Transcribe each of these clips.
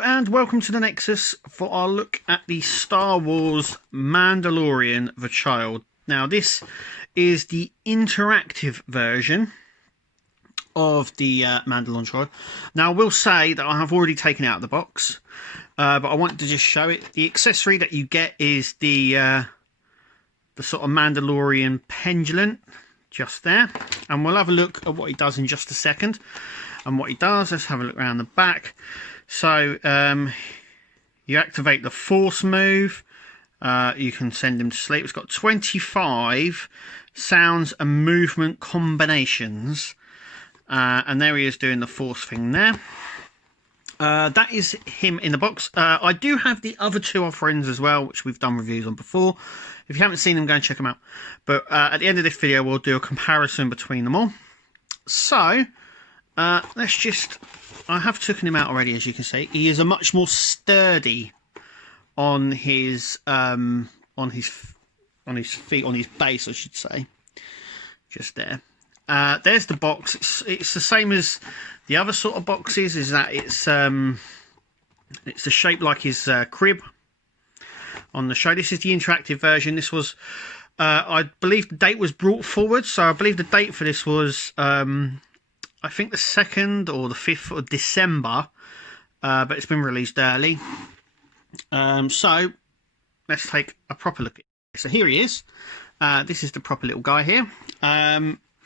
Hello and welcome to the Nexus for our look at the Star Wars Mandalorian The Child. Now this is the interactive version of the Mandalorian Child. Now I will say that I have already taken it out of the box, but I wanted to just show it. The accessory that you get is the sort of Mandalorian pendulum just there, and we'll have a look at what he does in just a second. And what he does, let's have a look around the back. So you activate the force move, you can send him to sleep. It's got 25 sounds and movement combinations, and there he is doing the force thing there. That is him in the box. I do have the other two offerings as well, which we've done reviews on before. If you haven't seen them, go and check them out. But at the end of this video, we'll do a comparison between them all. So let's just... I have taken him out already, as you can see. He is a much more sturdy on his feet, on his base, I should say. Just there. There's the box. It's the same as the other sort of boxes. Is that it's a shape like his crib on the show. This is the interactive version. This was, I believe, the date was brought forward. So I believe the date for this was, I think the 2nd or the 5th of December, but it's been released early. So let's take a proper look at it. So here he is. This is the proper little guy here.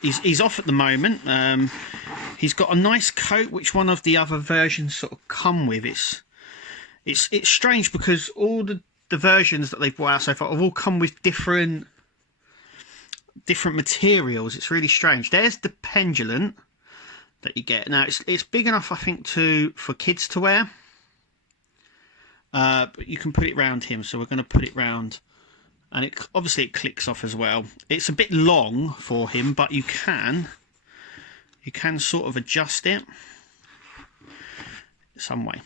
He's off at the moment. He's got a nice coat, which one of the other versions sort of come with. It's strange because all the versions that they've brought out so far have all come with different materials. It's really strange. There's the pendulum that you get. Now it's big enough, I think, for kids to wear, but you can put it round him. So we're going to put it round, and obviously it clicks off as well. It's a bit long for him, but you can sort of adjust it some way.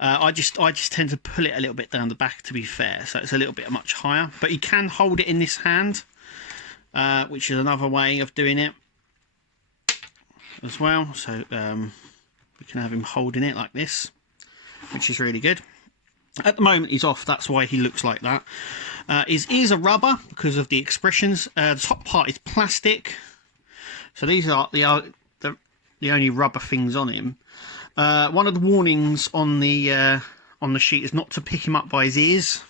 I just tend to pull it a little bit down the back, to be fair, so it's a little bit much higher. But you can hold it in this hand, which is another way of doing it as well. So we can have him holding it like this, which is really good. At the moment he's off, that's why he looks like that. His ears are rubber because of the expressions. The top part is plastic, so these are the only rubber things on him. One of the warnings on the sheet is not to pick him up by his ears,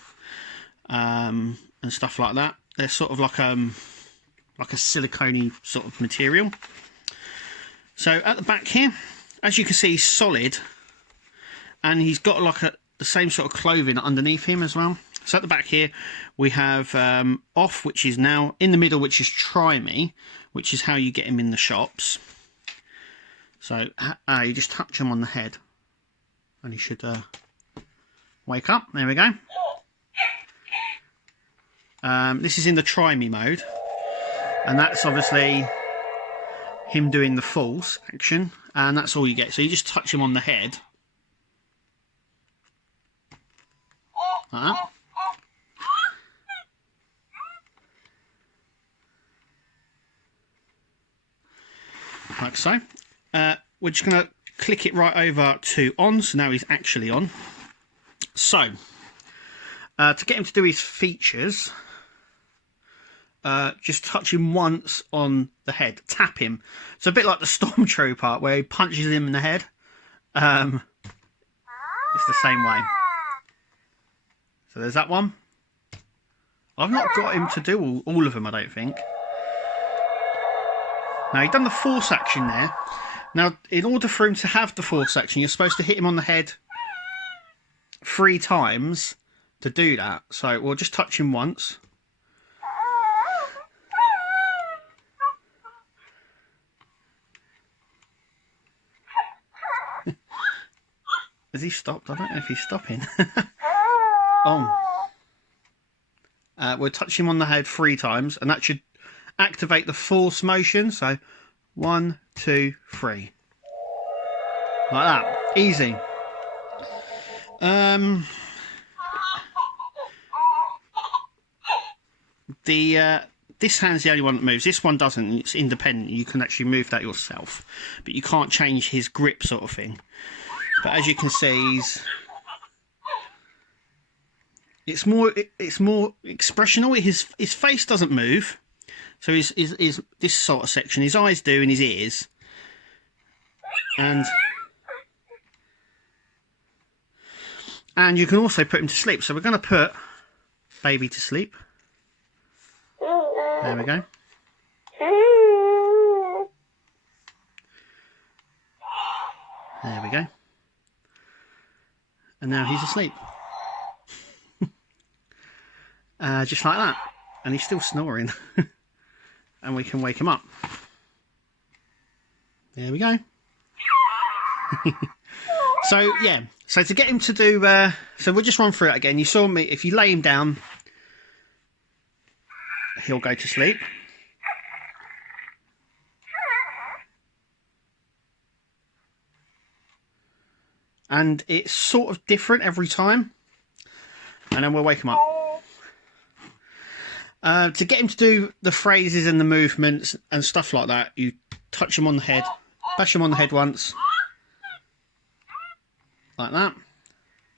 and stuff like that. They're sort of like a silicone-y sort of material. So at the back here, as you can see, he's solid, and he's got like the same sort of clothing underneath him as well. So at the back here we have off, which is now in the middle, which is try me, which is how you get him in the shops. So you just touch him on the head and he should wake up. There we go. This is in the try me mode, and that's obviously him doing the false action, and that's all you get. So you just touch him on the head like that. Like so. We're just going to click it right over to on, so now he's actually on. So to get him to do his features, just touch him once on the head, tap him. It's a bit like the Stormtrooper where he punches him in the head. It's the same way. So there's that one. I've not got him to do all of them, I don't think. Now he's done the force action there. Now in order for him to have the force action, you're supposed to hit him on the head 3 times to do that. So we'll just touch him once. Has he stopped? I don't know if he's stopping. We'll touch him on the head 3 times, and that should activate the force motion. So 1, 2, 3, like that. Easy. This hand's the only one that moves. This one doesn't. It's independent. You can actually move that yourself, but you can't change his grip, sort of thing. But as you can see, it's more expressional. His face doesn't move, so his this sort of section, his eyes do, and his ears, and you can also put him to sleep. So we're going to put baby to sleep. There we go. There we go. And now he's asleep. Just like that. And he's still snoring. And we can wake him up. There we go. So, yeah. So to get him to do... so we'll just run through it again. You saw me. If you lay him down, he'll go to sleep. And it's sort of different every time. And then we'll wake him up. To get him to do the phrases and the movements and stuff like that, you touch him on the head, bash him on the head once. Like that.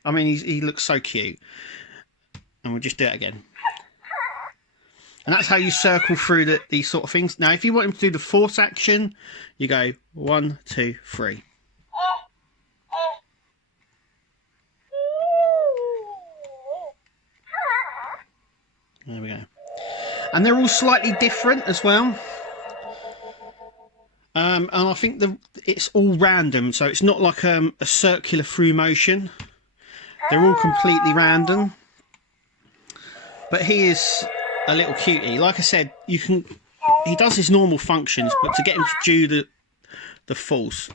I mean, he looks so cute. And we'll just do it again. And that's how you circle through these sort of things. Now, if you want him to do the force action, you go 1, 2, 3. There we go. And they're all slightly different as well. And I think it's all random, so it's not like a circular through motion. They're all completely random. But he is a little cutie. Like I said, he does his normal functions, but to get him to do the false,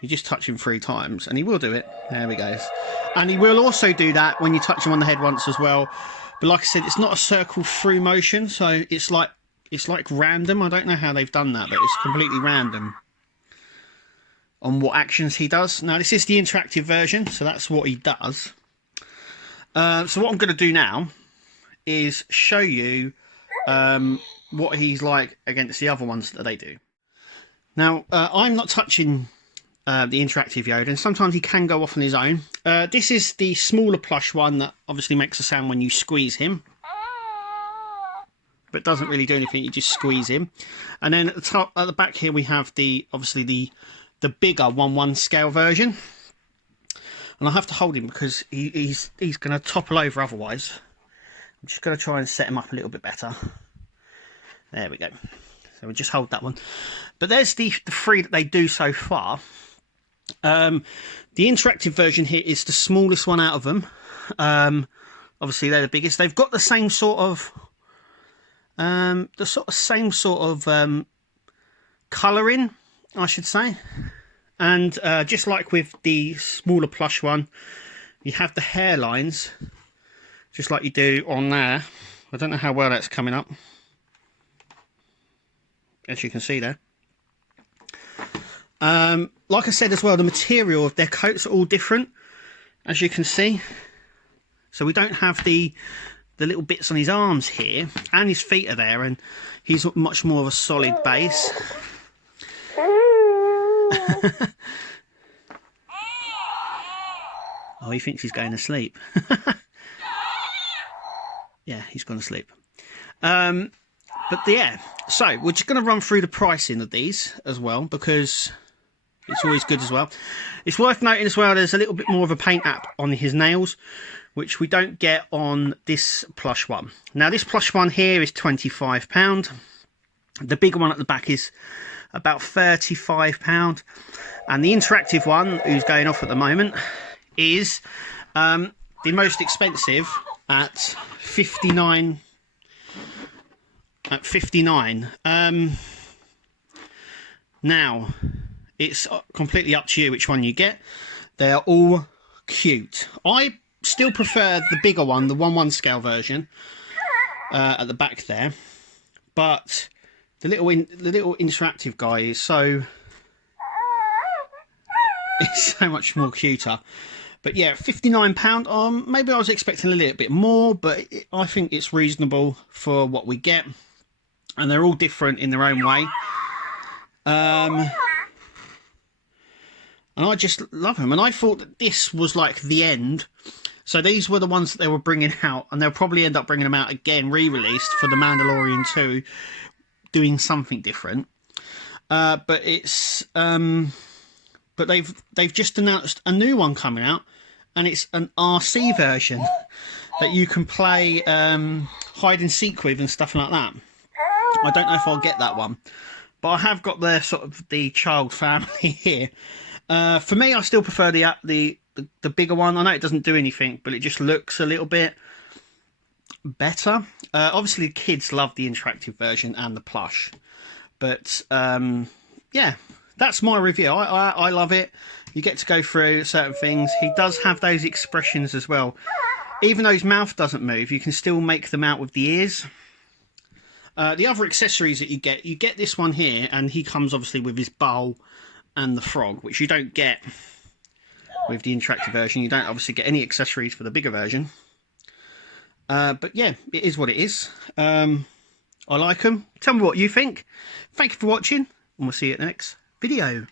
you just touch him 3 times, and he will do it. There we go. And he will also do that when you touch him on the head once as well. But like I said, it's not a circle through motion, so it's like random. I don't know how they've done that, but it's completely random on what actions he does. Now, this is the interactive version, so that's what he does. So what I'm going to do now is show you what he's like against the other ones that they do. Now, I'm not touching the interactive Yoda, and sometimes he can go off on his own. This is the smaller plush one that obviously makes a sound when you squeeze him, but doesn't really do anything. You just squeeze him. And then at the back here, we have obviously the bigger 1/1 scale version. And I have to hold him because he's going to topple over otherwise. I'm just going to try and set him up a little bit better. There we go. So we'll just hold that one. But there's the 3 that they do so far. The interactive version here is the smallest one out of them. Obviously they're the biggest. They've got the same sort of colouring, I should say. And just like with the smaller plush one, you have the hairlines, just like you do on there. I don't know how well that's coming up, as you can see there. Like I said as well, the material of their coats are all different, as you can see. So we don't have the little bits on his arms here, and his feet are there, and he's much more of a solid base. Oh, he thinks he's going to sleep. Yeah, he's gone to sleep. But yeah, so we're just going to run through the pricing of these as well, because it's always good as well. It's worth noting as well, there's a little bit more of a paint app on his nails, which we don't get on this plush one. Now, this plush one here is £25. The bigger one at the back is about £35. And the interactive one, who's going off at the moment, is the most expensive at £59. Now, it's completely up to you which one you get. They are all cute. I still prefer the bigger one, the 1/1 scale version, at the back there. But the little interactive guy is so much more cuter. But yeah, £59. Maybe I was expecting a little bit more, but I think it's reasonable for what we get. And they're all different in their own way. and I just love them. And I thought that this was like the end. So these were the ones that they were bringing out, and they'll probably end up bringing them out again, re-released for the Mandalorian 2, doing something different. But it's but they've just announced a new one coming out, and it's an RC version that you can play hide and seek with and stuff like that. I don't know if I'll get that one, but I have got the sort of the child family here. For me, I still prefer the bigger one. I know it doesn't do anything, but it just looks a little bit better. Obviously, kids love the interactive version and the plush, but yeah, that's my review. I love it. You get to go through certain things. He does have those expressions as well. Even though his mouth doesn't move, you can still make them out with the ears. The other accessories that you get this one here, and he comes obviously with his bowl and the frog, which you don't get with the interactive version. You don't obviously get any accessories for the bigger version. But yeah, it is what it is. I like them. Tell me what you think. Thank you for watching, and we'll see you at the next video.